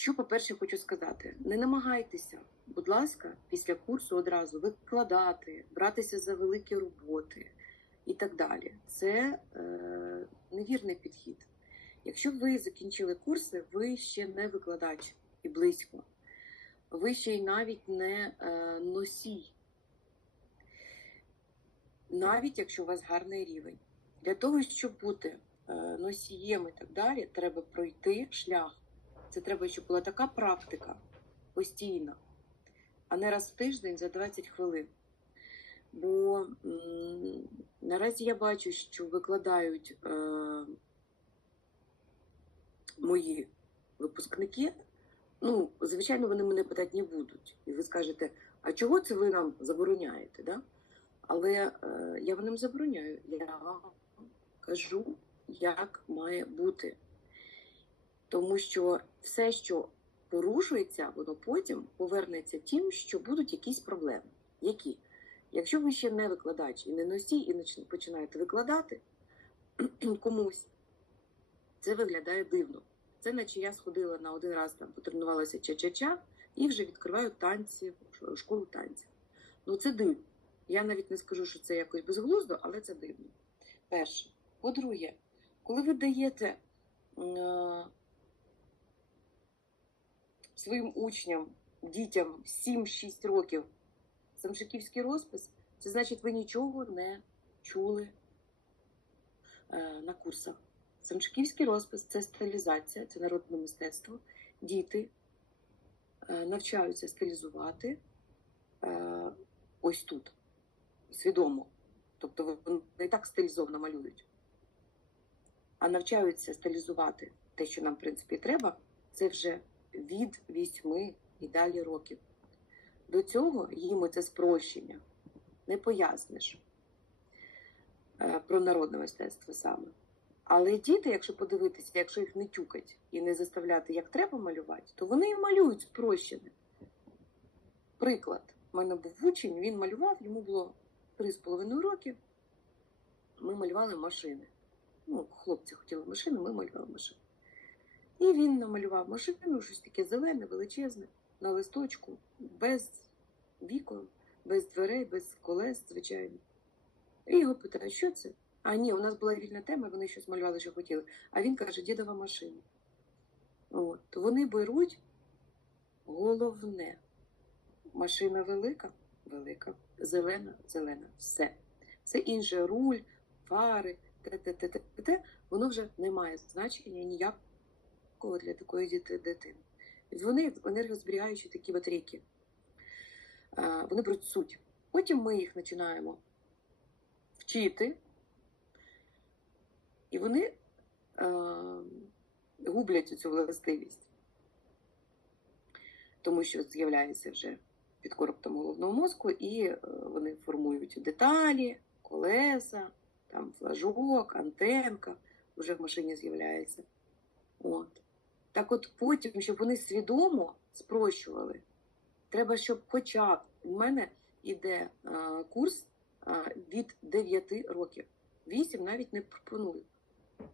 Що, по-перше, хочу сказати: не намагайтеся, будь ласка, після курсу одразу викладати, братися за великі роботи і так далі. Це е, невірний підхід. Якщо ви закінчили курси, ви ще не викладач і близько. Ви ще й навіть не е, носій, навіть якщо у вас гарний рівень. Для того, щоб бути е, носієм і так далі, треба пройти шлях. Це треба, щоб була така практика постійна, а не раз в тиждень за 20 хвилин. Бо м, наразі я бачу, що викладають е, мої випускники. Ну, звичайно, вони мене питати не будуть. І ви скажете, а чого це ви нам забороняєте? Да? Але е, я вам забороняю. Я вам кажу, як має бути. Тому що все, що порушується, воно потім повернеться тим, що будуть якісь проблеми. Які? Якщо ви ще не викладач і не носій, і починаєте викладати комусь, це виглядає дивно. Це наче я сходила на один раз там, потренувалася ча-ча-ча, і вже відкриваю танці, школу танців. Ну це дивно. Я навіть не скажу, що це якось безглуздо, але це дивно. Перше. По-друге, коли ви даєте е, своїм учням, дітям 7-6 років самшиківський розпис, це значить, ви нічого не чули е, на курсах. Самшиківський розпис це стилізація, це народне мистецтво. Діти е, навчаються стилізувати е, ось тут, свідомо. Тобто вони і так стилізовано малюють. А навчаються стилізувати те, що нам, в принципі, треба, це вже від 8 і далі років. До цього їм це спрощення не поясниш е, про народне мистецтво саме. Але діти, якщо подивитися, якщо їх не тюкать і не заставляти, як треба малювати, то вони і малюють спрощене. Приклад, у мене був учень, він малював, йому було 3,5 роки. Ми малювали машини. Ну, хлопці хотіли машини, ми малювали машини. І він намалював машину, щось таке зелене, величезне, на листочку, без вікон, без дверей, без колес, звичайно. І його питають, що це? А ні, у нас була вільна тема, вони щось малювали, що хотіли. А він каже, дідова машина. От. Вони беруть головне. Машина велика, велика, зелена, зелена. Все. Все інше руль, фари, те-те-те-те, воно вже не має значення ніякого для такої дитини. Вони енергозберігаючі такі батарейки. Вони беруть. Потім ми їх починаємо вчити, і вони гублять цю властивість, тому що з'являється вже під короптом головного мозку, і е, вони формують деталі, колеса, там флажок, антенка вже в машині з'являється. От. Так от потім, щоб вони свідомо спрощували, треба, щоб хоча б у мене іде е, курс е, від 9 років. 8 навіть не пропоную.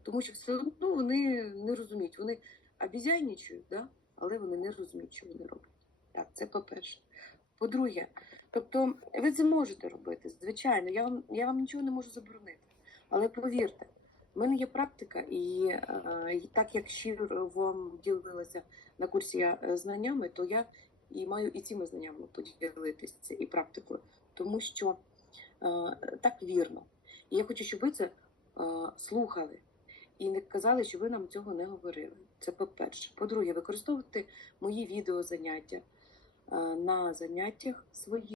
Тому що все одно вони не розуміють. Вони обізяйничають, да? але вони не розуміють, що вони роблять. Так, це по-перше. По-друге, тобто ви це можете робити, звичайно, я вам, я вам нічого не можу заборонити. Але повірте, в мене є практика, і, е, так як щиро вам ділилася на курсі я е, знаннями, то я і маю і цими знаннями поділитися, і практикою, тому що е, так вірно. І я хочу, щоб ви це слухали і не казали, що ви нам цього не говорили. Це по-перше. По-друге, використовувати мої відеозаняття на заняттях своїх.